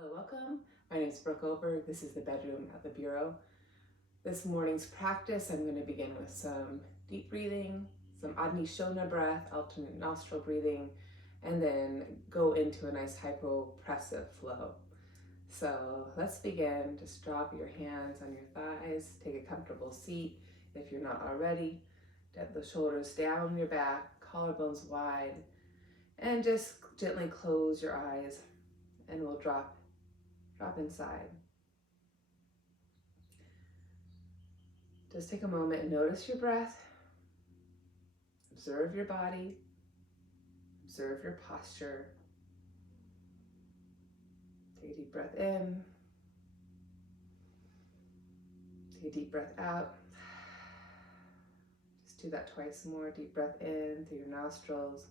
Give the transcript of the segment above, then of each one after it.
Hello, welcome. My name is Brooke Oberg. This is the bedroom at the Bureau. This morning's practice, I'm going to begin with some deep breathing, some Adni breath, alternate nostril breathing, and then go into a nice hypopressive flow. So let's begin. Just drop your hands on your thighs, take a comfortable seat if you're not already. Get the shoulders down your back, collarbones wide, and just gently close your eyes and we'll drop inside. Just take a moment and notice your breath. Observe your body. Observe your posture. Take a deep breath in. Take a deep breath out. Just do that twice more. Deep breath in through your nostrils.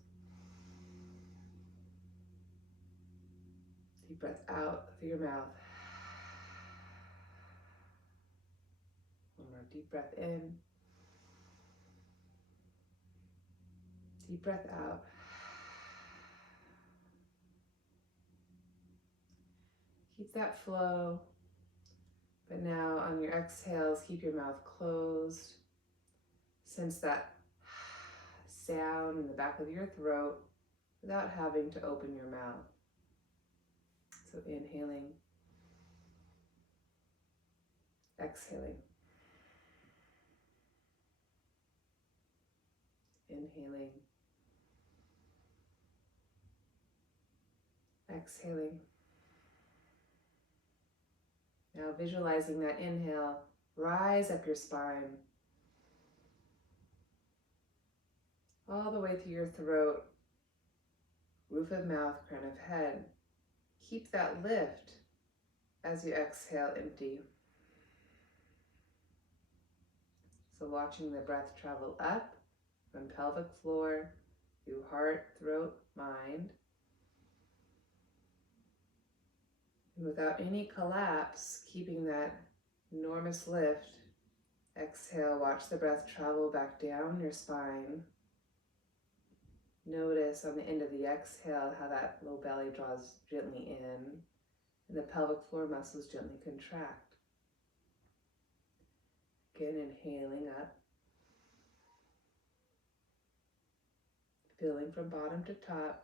Deep breath out through your mouth. One more deep breath in. Deep breath out. Keep that flow. But now on your exhales, keep your mouth closed. Sense that sound in the back of your throat without having to open your mouth. So inhaling, exhaling. Inhaling, exhaling. Now visualizing that inhale, rise up your spine, all the way through your throat, roof of mouth, crown of head. Keep that lift as you exhale, empty. So watching the breath travel up from pelvic floor, through heart, throat, mind. And without any collapse, keeping that enormous lift, exhale, watch the breath travel back down your spine. Notice on the end of the exhale how that low belly draws gently in and the pelvic floor muscles gently contract. Again, inhaling up, filling from bottom to top.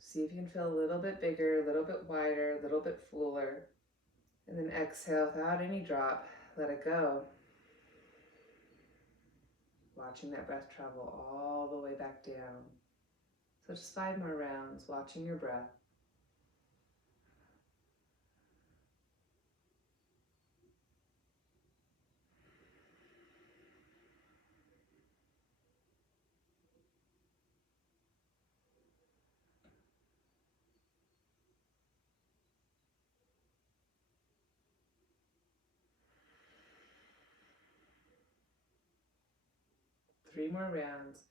See if you can feel a little bit bigger, a little bit wider, a little bit fuller. And then exhale without any drop, let it go. Watching that breath travel all the way back down. So just 5 more rounds, watching your breath. Three more rounds.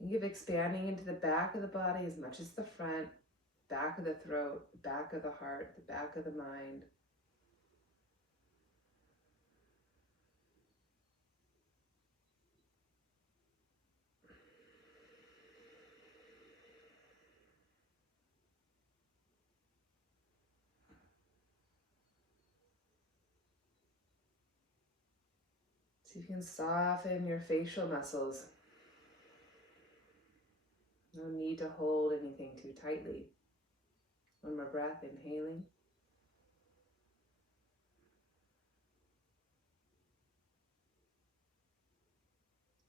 And give expanding into the back of the body as much as the front, back of the throat, the back of the heart, the back of the mind. See if you can soften your facial muscles. No need to hold anything too tightly. One more breath, inhaling.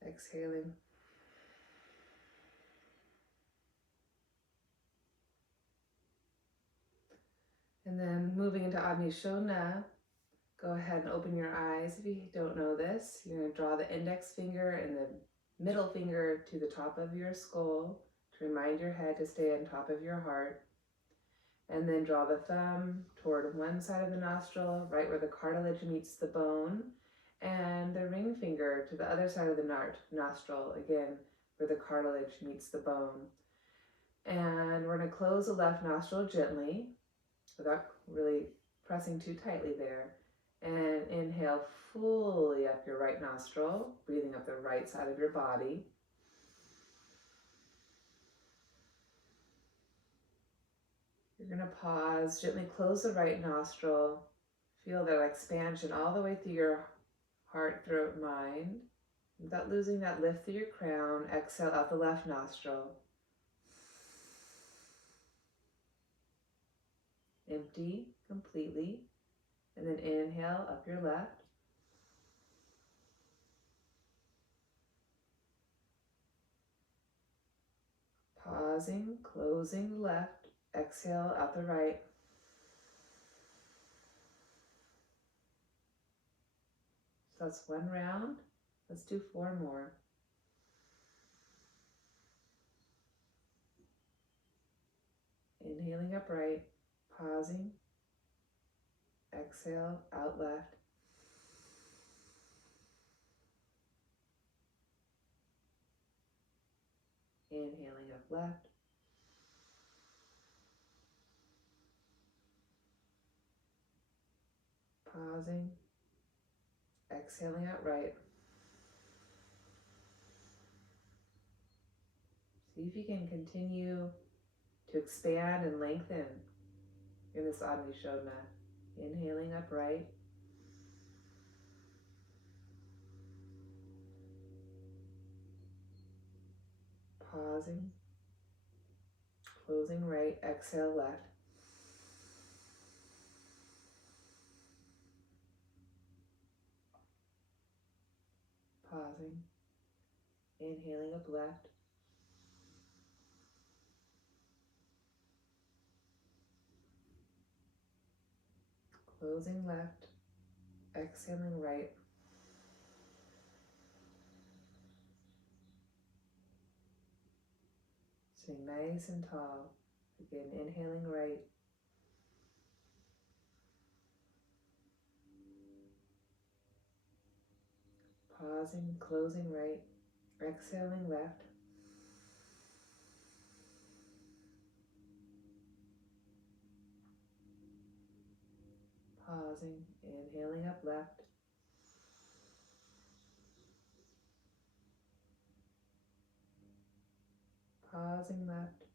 Exhaling. And then moving into Adni. Go ahead and open your eyes. If you don't know this, you're going to draw the index finger and the middle finger to the top of your skull to remind your head to stay on top of your heart. And then draw the thumb toward one side of the nostril, right where the cartilage meets the bone, and the ring finger to the other side of the nostril, again, where the cartilage meets the bone. And we're going to close the left nostril gently, without really pressing too tightly there. And inhale fully up your right nostril, breathing up the right side of your body. You're going to pause, gently close the right nostril. Feel that expansion all the way through your heart, throat, mind. Without losing that lift through your crown, exhale out the left nostril. Empty completely. And then inhale up your left. Pausing, closing the left. Exhale out the right. So that's one round. Let's do 4 more. Inhaling up right, pausing, exhale out left. Inhaling up left. Pausing, exhaling out right. See if you can continue to expand and lengthen in this Adnishodhana. Inhaling up right. Pausing, closing right, exhale left. Pausing, inhaling up left. Closing left, exhaling right. Sitting nice and tall. Again, inhaling right. Pausing, closing right. Exhaling left. Pausing, inhaling up left. Pausing left.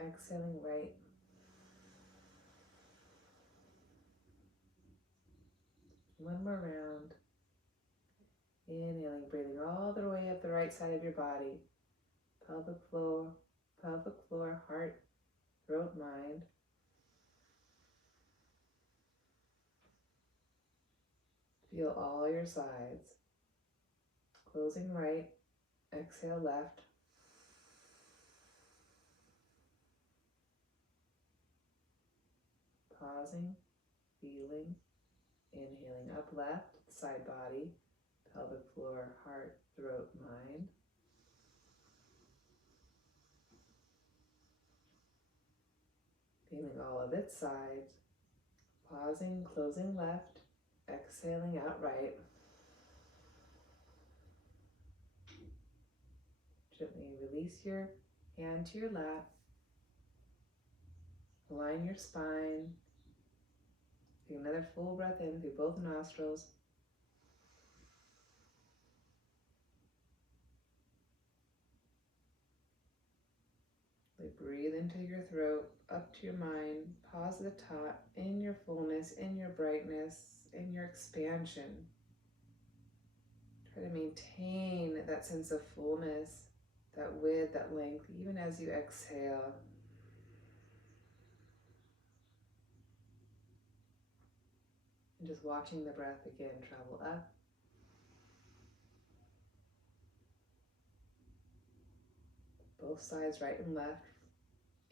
Exhaling right. One more round. Inhaling, breathing all the way up the right side of your body. Pelvic floor, heart, throat, mind. Feel all your sides. Closing right, exhale left. Pausing, feeling, inhaling up left, side body, pelvic floor, heart, throat, mind. Feeling all of its sides. Pausing, closing left, exhaling out right. Gently release your hand to your lap. Align your spine. Take another full breath in through both nostrils. Breathe into your throat, up to your mind. Pause at the top, in your fullness, in your brightness, in your expansion. Try to maintain that sense of fullness, that width, that length, even as you exhale. And just watching the breath again travel up. Both sides, right and left,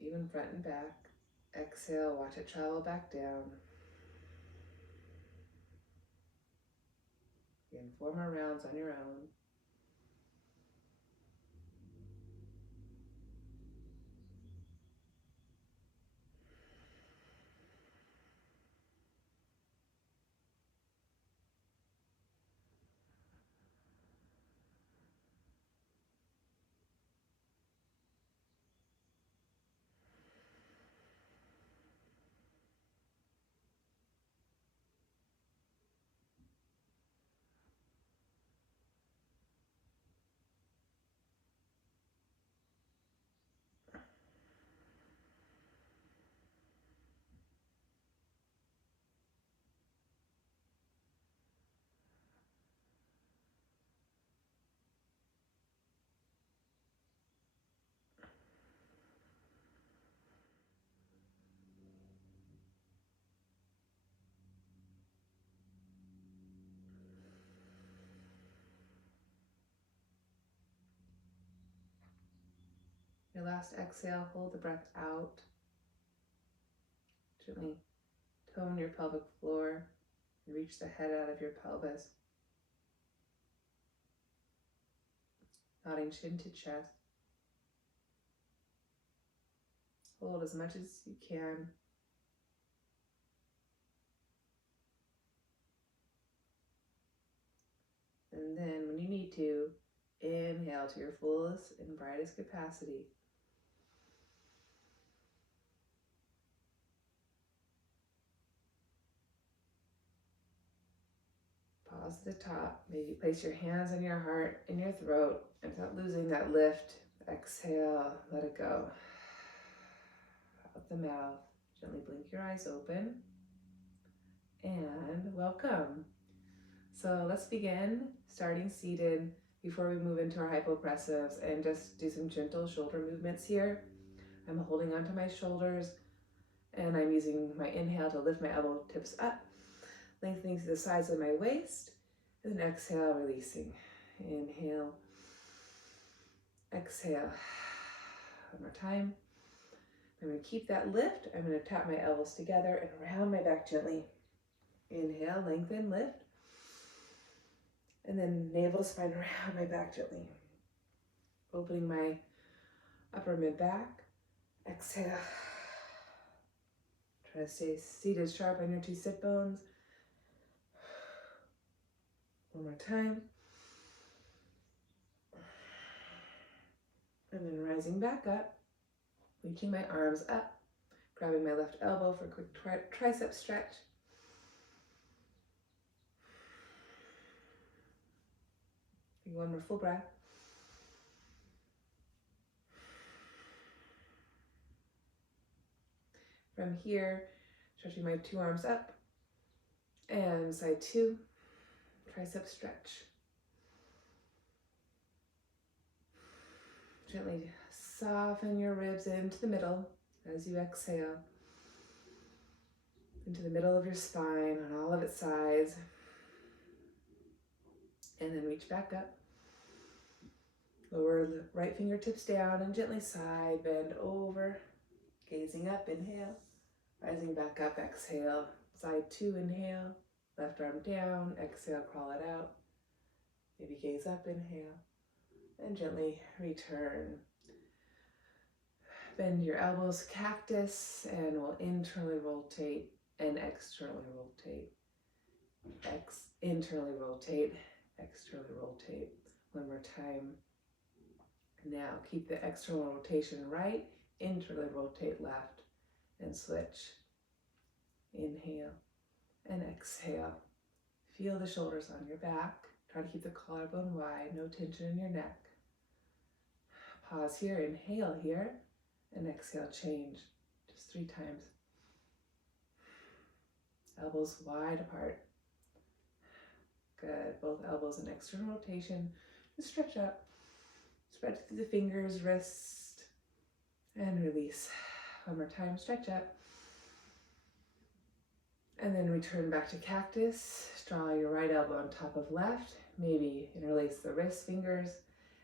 even front and back. Exhale, watch it travel back down. Again, 4 more rounds on your own. Your last exhale, hold the breath out. Gently tone your pelvic floor and reach the head out of your pelvis. Nodding chin to chest. Hold as much as you can. And then when you need to, inhale to your fullest and brightest capacity. Pause at the top. Maybe place your hands on your heart and your throat and without losing that lift. Exhale, let it go. Out the mouth. Gently blink your eyes open. And welcome. So let's begin starting seated before we move into our hypopressives and just do some gentle shoulder movements here. I'm holding onto my shoulders and I'm using my inhale to lift my elbow tips up, lengthening to the sides of my waist, and then exhale, releasing. Inhale, exhale. One more time. I'm going to keep that lift. I'm going to tap my elbows together and round my back gently. Inhale, lengthen, lift. And then navel to spine, round my back gently. Opening my upper mid back. Exhale. Try to stay seated sharp on your two sit bones. One more time. And then rising back up, reaching my arms up, grabbing my left elbow for a quick tricep stretch. Take one more full breath. From here, stretching my two arms up, and side two, tricep stretch. Gently soften your ribs into the middle as you exhale, into the middle of your spine on all of its sides. And then reach back up. Lower the right fingertips down and gently side bend over. Gazing up, inhale. Rising back up, exhale. Side two, inhale. Left arm down, exhale, crawl it out. Maybe gaze up, inhale. And gently return. Bend your elbows, cactus, and we'll internally rotate and externally rotate. Internally rotate, externally rotate. One more time. Now keep the external rotation right, internally rotate left, and switch. Inhale and exhale. Feel the shoulders on your back. Try to keep the collarbone wide, no tension in your neck. Pause here, inhale here, and exhale, change. Just 3 times. Elbows wide apart. Good, both elbows in external rotation. Just stretch up. Spread through the fingers, wrist, and release. One more time, stretch up. And then return back to cactus. Draw your right elbow on top of left. Maybe interlace the wrist fingers,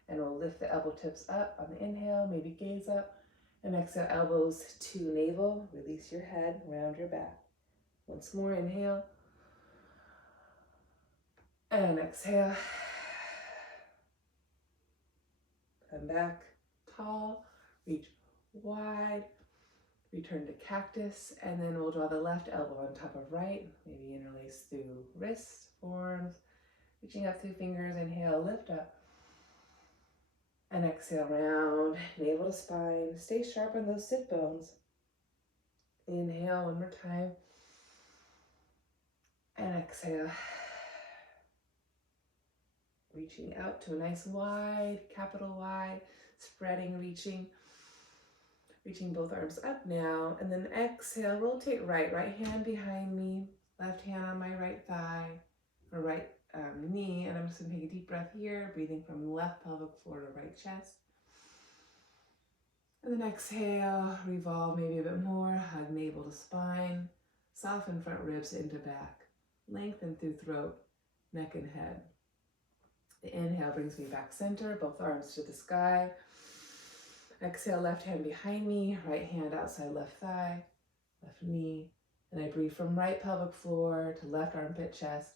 and we'll lift the elbow tips up on the inhale, maybe gaze up, and exhale, elbows to navel. Release your head, round your back. Once more, inhale, and exhale. Come back tall, reach wide, return to cactus, and then we'll draw the left elbow on top of right, maybe interlace through wrists, forearms, reaching up through fingers. Inhale, lift up, and exhale, round, navel to spine. Stay sharp on those sit bones. Inhale, one more time, and exhale. Reaching out to a nice wide, capital Y, spreading, reaching both arms up now, and then exhale, rotate right hand behind me, left hand on my right thigh, or right knee, and I'm just gonna take a deep breath here, breathing from left pelvic floor to right chest. And then exhale, revolve maybe a bit more, hug navel to spine, soften front ribs into back, lengthen through throat, neck and head. The inhale brings me back center, both arms to the sky. Exhale, left hand behind me, right hand outside left thigh, left knee. And I breathe from right pelvic floor to left armpit chest.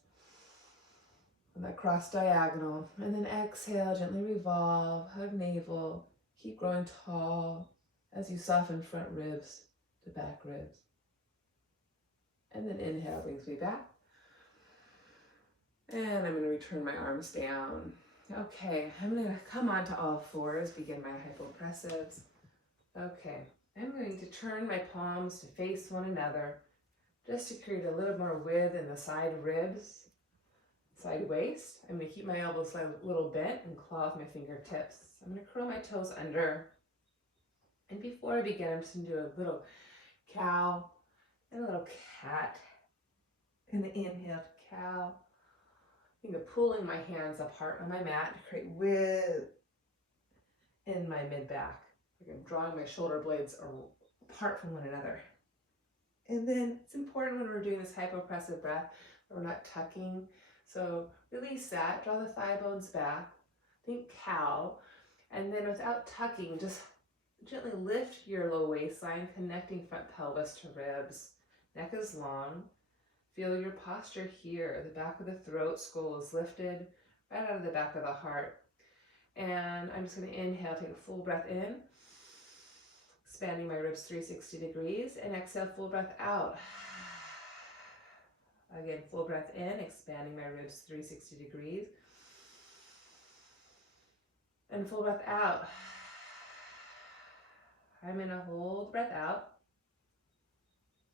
And that cross diagonal. And then exhale, gently revolve, hug navel. Keep growing tall as you soften front ribs to back ribs. And then inhale brings me back. And I'm going to return my arms down. Okay, I'm going to come onto all fours, begin my hypopressives. Okay, I'm going to turn my palms to face one another just to create a little more width in the side ribs, side waist. I'm going to keep my elbows a little bent and claw with my fingertips. I'm going to curl my toes under. And before I begin, I'm just going to do a little cow and a little cat. And the inhale, cow. Think of pulling my hands apart on my mat to create width in my mid-back. Like I'm drawing my shoulder blades apart from one another. And then it's important when we're doing this hypopressive breath that we're not tucking. So release that, draw the thigh bones back, think cow, and then without tucking, just gently lift your low waistline, connecting front pelvis to ribs. Neck is long. Feel your posture here. The back of the throat, skull is lifted right out of the back of the heart. And I'm just going to inhale, take a full breath in, expanding my ribs 360 degrees, and exhale, full breath out. Again, full breath in, expanding my ribs 360 degrees. And full breath out. I'm going to hold breath out.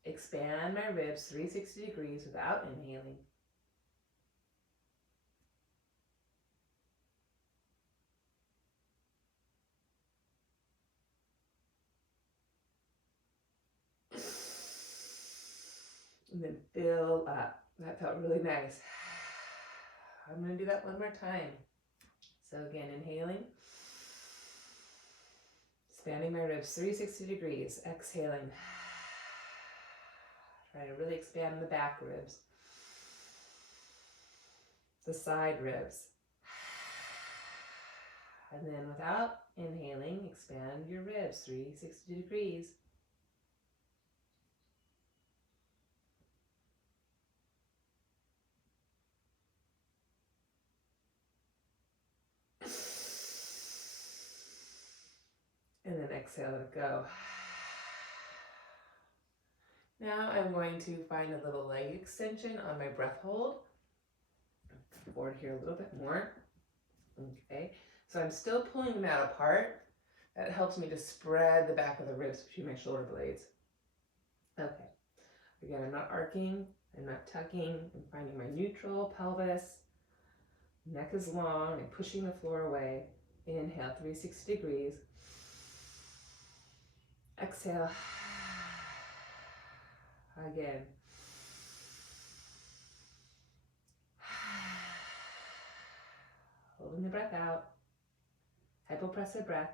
Expand my ribs 360 degrees without inhaling. And then build up. That felt really nice. I'm going to do that one more time. So again, inhaling. Expanding my ribs 360 degrees. Exhaling. Try to really expand the back ribs. The side ribs. And then without inhaling, expand your ribs 360 degrees. And then exhale, let it go. Now I'm going to find a little leg extension on my breath hold. Forward here a little bit more. Okay, so I'm still pulling the mat apart. That helps me to spread the back of the ribs between my shoulder blades. Okay, again, I'm not arcing, I'm not tucking, I'm finding my neutral pelvis. Neck is long, I'm pushing the floor away. Inhale, 360 degrees. Exhale. Again. Holding the breath out. Hypopressive breath.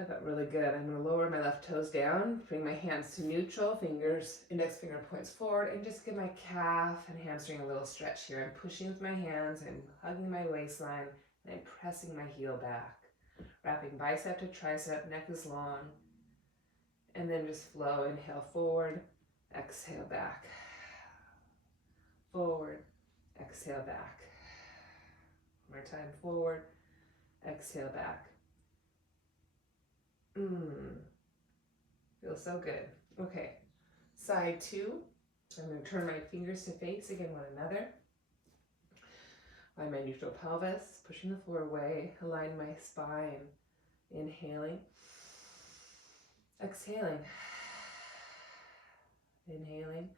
I got really good. I'm going to lower my left toes down, bring my hands to neutral, fingers, index finger points forward, and just give my calf and hamstring a little stretch here. I'm pushing with my hands, I'm hugging my waistline, and I'm pressing my heel back. Wrapping bicep to tricep, neck is long, and then just flow. Inhale forward, exhale back. Forward, exhale back. One more time, forward, exhale back. Feels so good. Okay, side two. I'm going to turn my fingers to face again one another. Find my neutral pelvis, pushing the floor away, align my spine. Inhaling, exhaling, inhaling,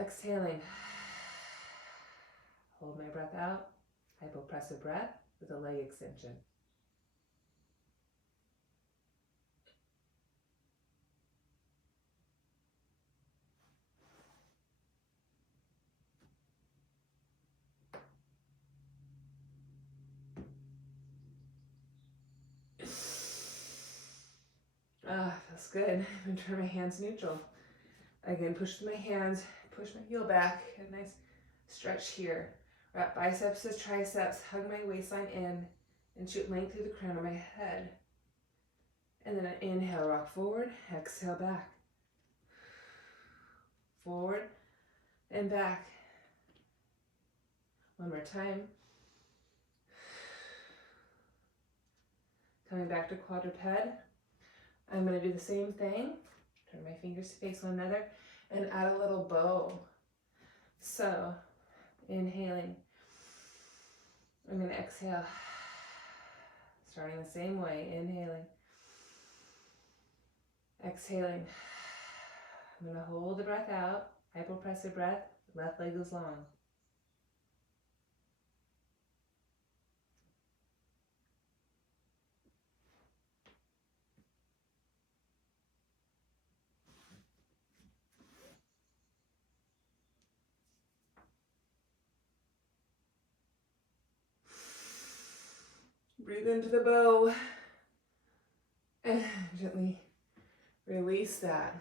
exhaling. Hold my breath out, hypopressive breath with a leg extension. Ah, feels good. I'm gonna turn my hands neutral. Again, push my hands, push my heel back. Get a nice stretch here. Wrap biceps to triceps, hug my waistline in, and shoot length through the crown of my head. And then inhale, rock forward, exhale back. Forward and back. One more time. Coming back to quadruped. I'm going to do the same thing. Turn my fingers to face one another and add a little bow. So, inhaling. I'm going to exhale. Starting the same way. Inhaling. Exhaling. I'm going to hold the breath out. Hypopressive breath. Left leg is long. Breathe into the bow and gently release that.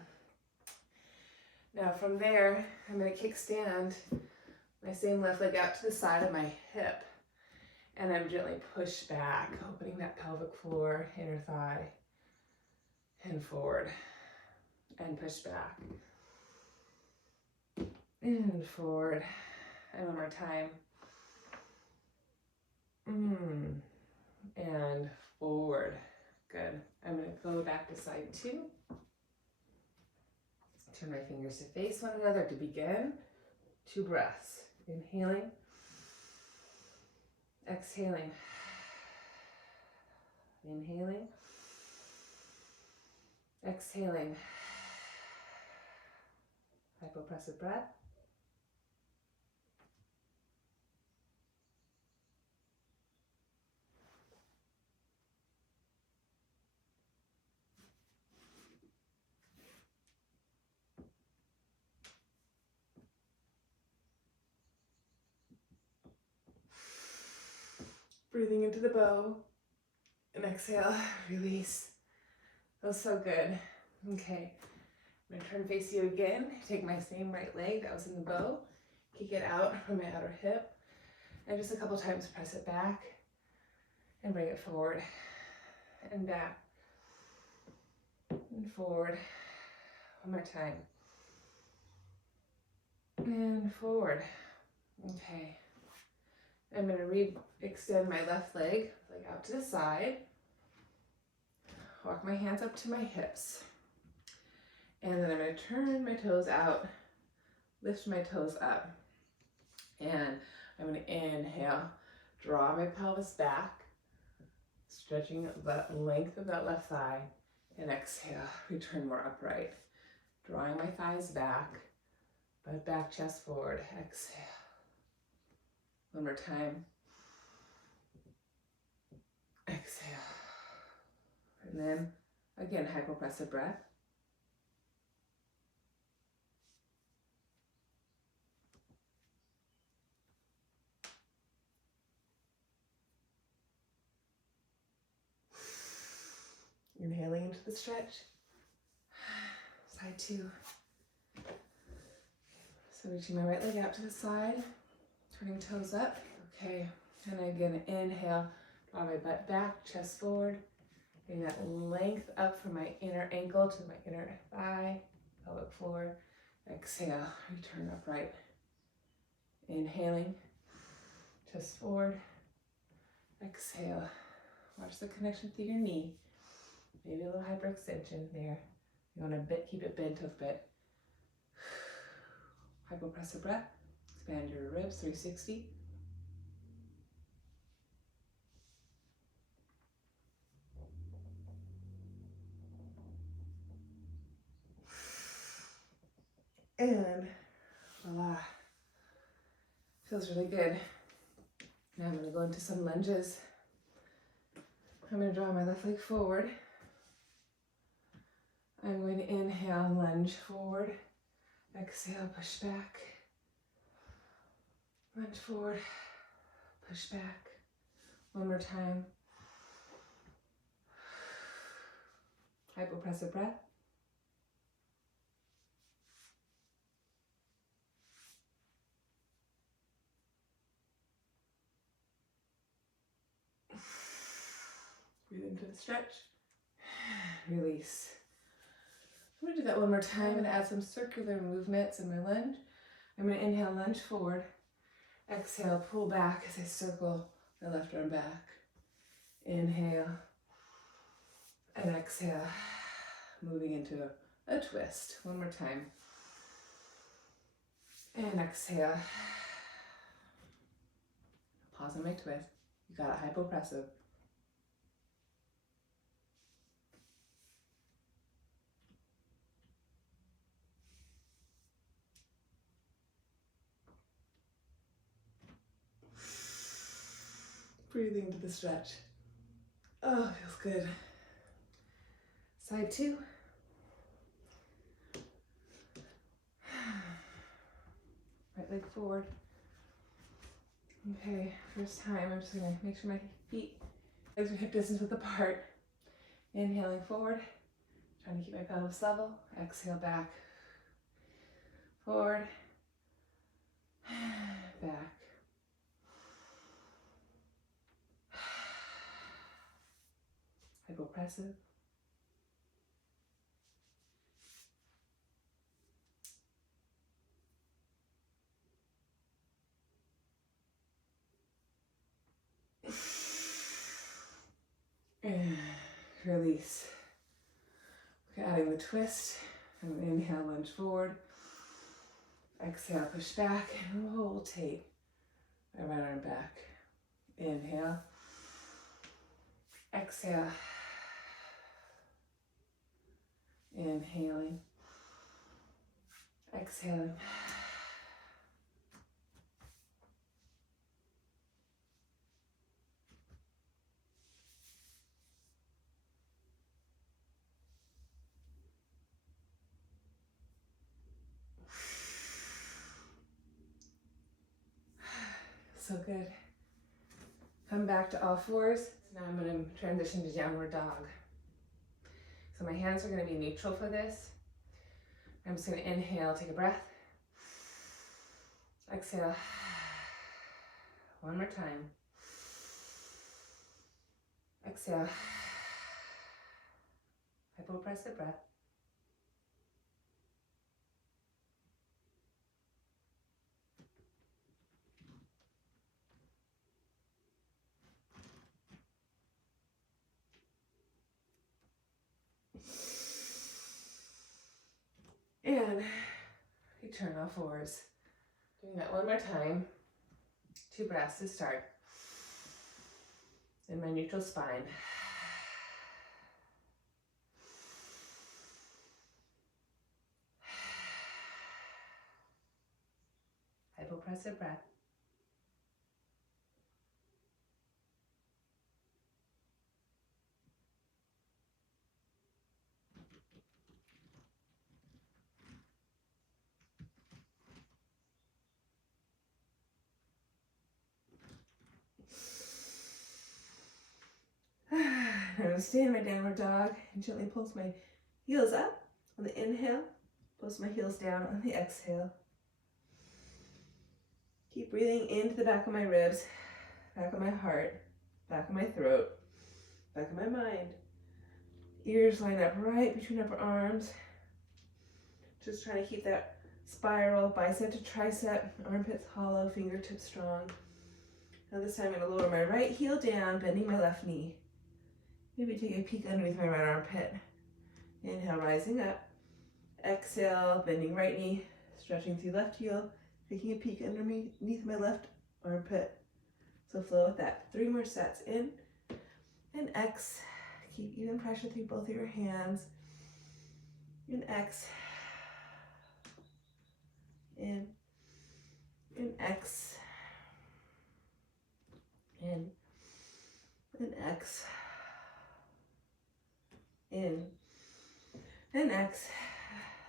Now from there, I'm going to kickstand my same left leg out to the side of my hip, and I'm gently push back, opening that pelvic floor, inner thigh, and forward, and push back, and forward, and one more time, and forward. Good. I'm going to go back to side two. Turn my fingers to face one another to begin. 2 breaths. Inhaling. Exhaling. Inhaling. Exhaling. Hypopressive breath. Breathing into the bow, and exhale, release. Feels so good. Okay, I'm gonna turn face you again. Take my same right leg that was in the bow, kick it out from my outer hip, and just a couple times press it back, and bring it forward, and back, and forward. One more time, and forward. Okay. I'm going to re-extend my left leg out to the side. Walk my hands up to my hips. And then I'm going to turn my toes out, lift my toes up. And I'm going to inhale, draw my pelvis back, stretching the length of that left thigh. And exhale, return more upright. Drawing my thighs back, butt back, chest forward. Exhale. One more time. Exhale. And then again, hypopressive breath. Inhaling into the stretch. Side two. So reaching my right leg out to the side, turning toes up. Okay, and again, inhale, draw my butt back, chest forward, getting that length up from my inner ankle to my inner thigh, pelvic floor. Exhale, return upright. Inhaling, chest forward. Exhale, watch the connection through your knee. Maybe a little hyperextension there. You want to keep it bent a bit. Hypopressive breath. Expand your ribs, 360. And voila. Feels really good. Now I'm going to go into some lunges. I'm going to draw my left leg forward. I'm going to inhale, lunge forward. Exhale, push back. Lunge forward, push back. One more time. Hypopressive breath. Breathe into the stretch. Release. I'm going to do that one more time and add some circular movements in my lunge. I'm going to inhale, lunge forward. Exhale, pull back as I circle my left arm back. Inhale and exhale, moving into a twist. One more time. And exhale. Pause on my twist. You got it, hypopressive. Breathing into the stretch. Oh, feels good. Side two. Right leg forward. Okay, first time, I'm just gonna make sure my legs are hip distance width apart. Inhaling forward, trying to keep my pelvis level. Exhale back, forward, back. Hypopressive. And release. Okay, adding the twist. And inhale, lunge forward. Exhale, push back and rotate my right arm back. Inhale. Exhale. Inhaling. Exhaling. So good. Come back to all fours. Now I'm going to transition to downward dog. So my hands are going to be neutral for this. I'm just going to inhale, take a breath. Exhale. One more time. Exhale. Hypopressive breath. And return all fours. Doing that one more time. 2 breaths to start. In my neutral spine. Hypopressive breath. I'm going to stay in my downward dog and gently pulse my heels up on the inhale. Pulse my heels down on the exhale. Keep breathing into the back of my ribs, back of my heart, back of my throat, back of my mind. Ears line up right between upper arms. Just trying to keep that spiral, bicep to tricep, armpits hollow, fingertips strong. Now this time I'm going to lower my right heel down, bending my left knee. Maybe take a peek underneath my right armpit. Inhale, rising up. Exhale, bending right knee, stretching through left heel, taking a peek underneath my left armpit. So flow with that. 3 more sets. In and X. Keep even pressure through both of your hands. In X. In X. In X. In and X.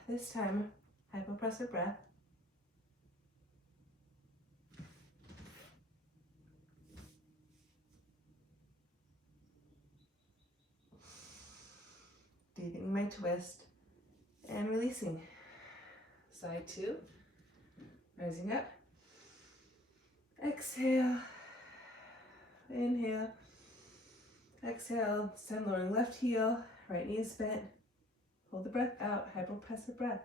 This time, hypopressive breath. deepening my twist and releasing. Side 2, rising up. Exhale, inhale, exhale, send lowering left heel, right knee is bent. Hold the breath out, hypopressive breath.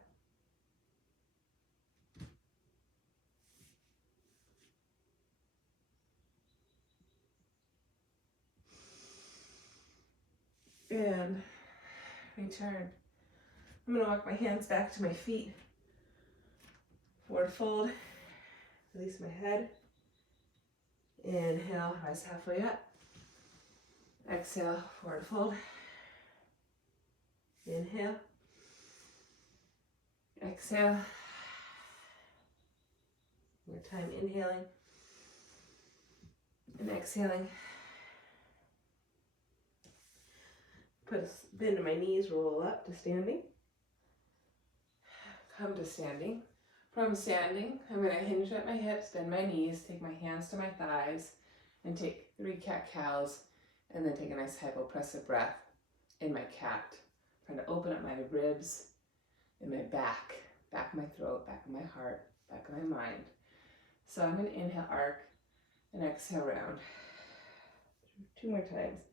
And return. I'm going to walk my hands back to my feet. Forward fold, release my head. Inhale, rise halfway up. Exhale, forward fold. Inhale. Exhale. More time inhaling and exhaling. Put a bend in my knees, roll up to standing. Come to standing. From standing, I'm going to hinge at my hips, bend my knees, take my hands to my thighs, and take 3 cat-cows, and then take a nice hypopressive breath in my cat. Trying to open up my ribs and my back of my throat, back of my heart, back of my mind. So I'm going to inhale, arc, and exhale, round. 2 more times.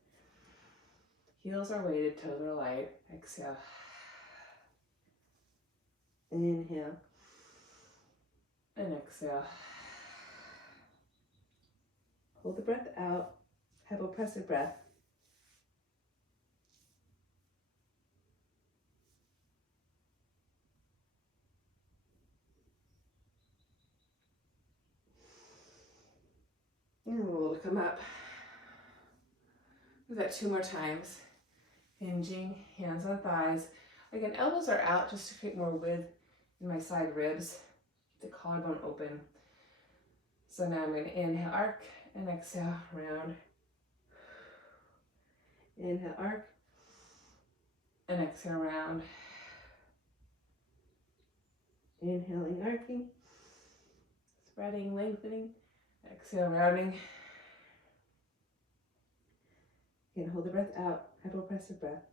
Heels are weighted, toes are light. Exhale. Inhale. And exhale. Hold the breath out. Hypopressive breath. And roll to come up. Do that 2 more times. Hinging, hands on thighs. Again, elbows are out just to create more width in my side ribs. Keep the collarbone open. So now I'm going to inhale, arc, and exhale, round. Inhale, arc, and exhale, round. Inhaling, arcing, spreading, lengthening, exhale, rounding. Again, hold the breath out, hypopressive breath.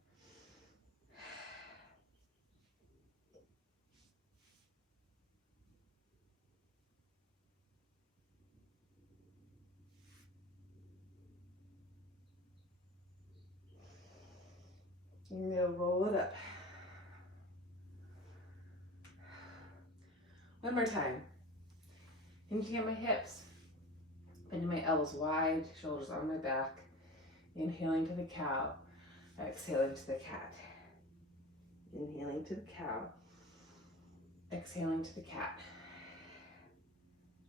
And we'll roll it up. One more time. Hinging at my hips, bending my elbows wide, shoulders on my back. Inhaling to the cow, exhaling to the cat. Inhaling to the cow, exhaling to the cat.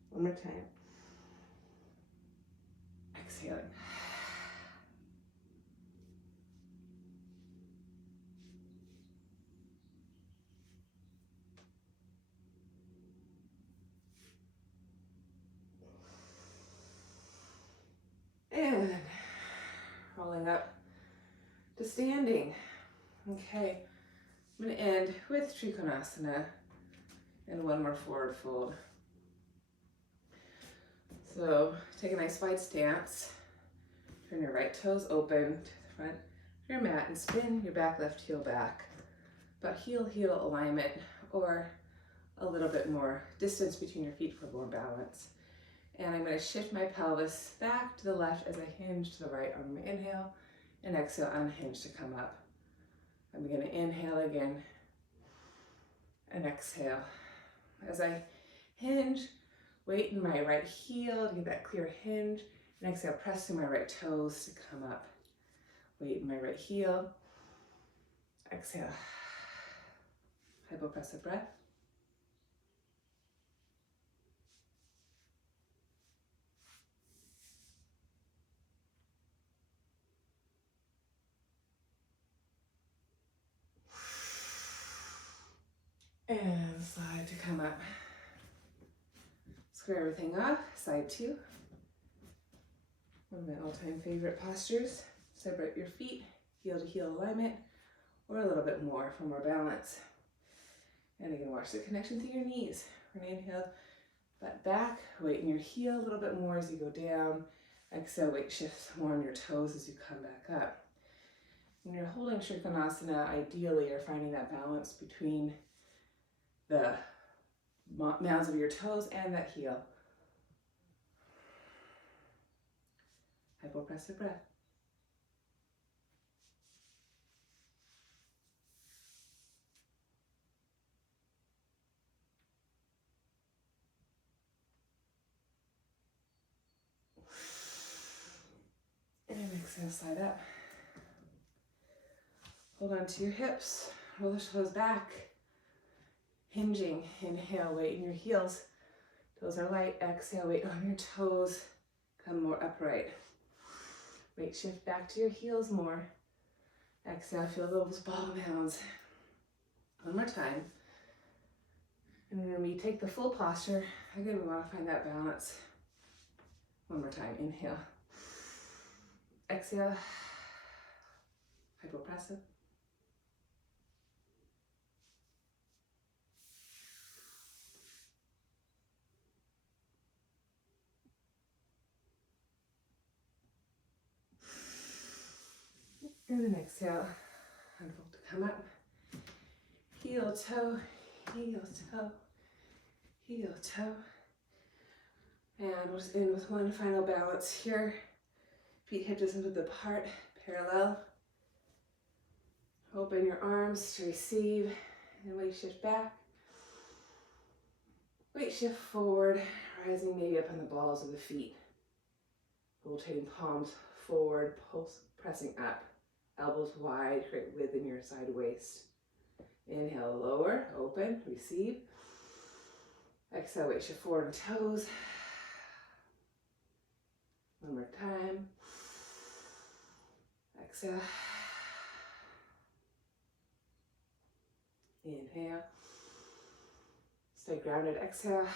One more time. Exhaling. And rolling up to standing. Okay, I'm going to end with Trikonasana and 1 more forward fold. So take a nice wide stance. Turn your right toes open to the front of your mat and spin your back left heel back. About heel alignment or a little bit more distance between your feet for more balance. And I'm going to shift my pelvis back to the left as I hinge to the right on my inhale and exhale, unhinge to come up. I'm going to inhale again and exhale. As I hinge, weight in my right heel to get that clear hinge, and exhale, press through my right toes to come up. Weight in my right heel, exhale. Hypopressive breath. And slide to come up. Square everything off, side 2. One of my all-time favorite postures. Separate your feet, heel to heel alignment, or a little bit more for more balance. And again, watch the connection through your knees. We're gonna inhale, butt back, weight in your heel a little bit more as you go down. Exhale, weight shifts more on your toes as you come back up. When you're holding Trikonasana, ideally you're finding that balance between the mounds of your toes and that heel. Hypopressive breath. And exhale, slide up. Hold on to your hips, roll the toes back. Hinging, inhale, weight in your heels. Toes are light, exhale, weight on your toes. Come more upright. Weight shift back to your heels more. Exhale, feel those ball mounds. One more time. And when we take the full posture, again, we want to find that balance. One more time, inhale. Exhale, hypopressive. And then exhale, unfold to come up. Heel, toe, heel, toe, heel, toe. And we'll just end with one final balance here. Feet hip distance width apart, parallel. Open your arms to receive, and weight shift back. Weight shift forward, rising maybe up on the balls of the feet. Rotating palms forward, pulse, pressing up. Elbows wide, create width in your side waist. Inhale, lower, open, receive. Exhale, weight shift forward and toes. One more time. Exhale. Inhale. Stay grounded, exhale.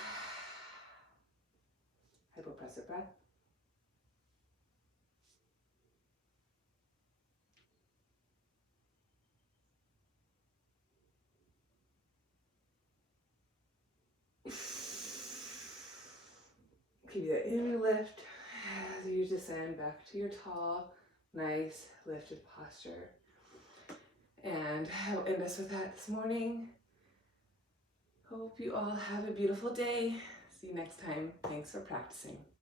Hypopressive breath. Keep that inner lift as you descend back to your tall, nice, lifted posture. And I'll end us with that this morning. Hope you all have a beautiful day. See you next time. Thanks for practicing.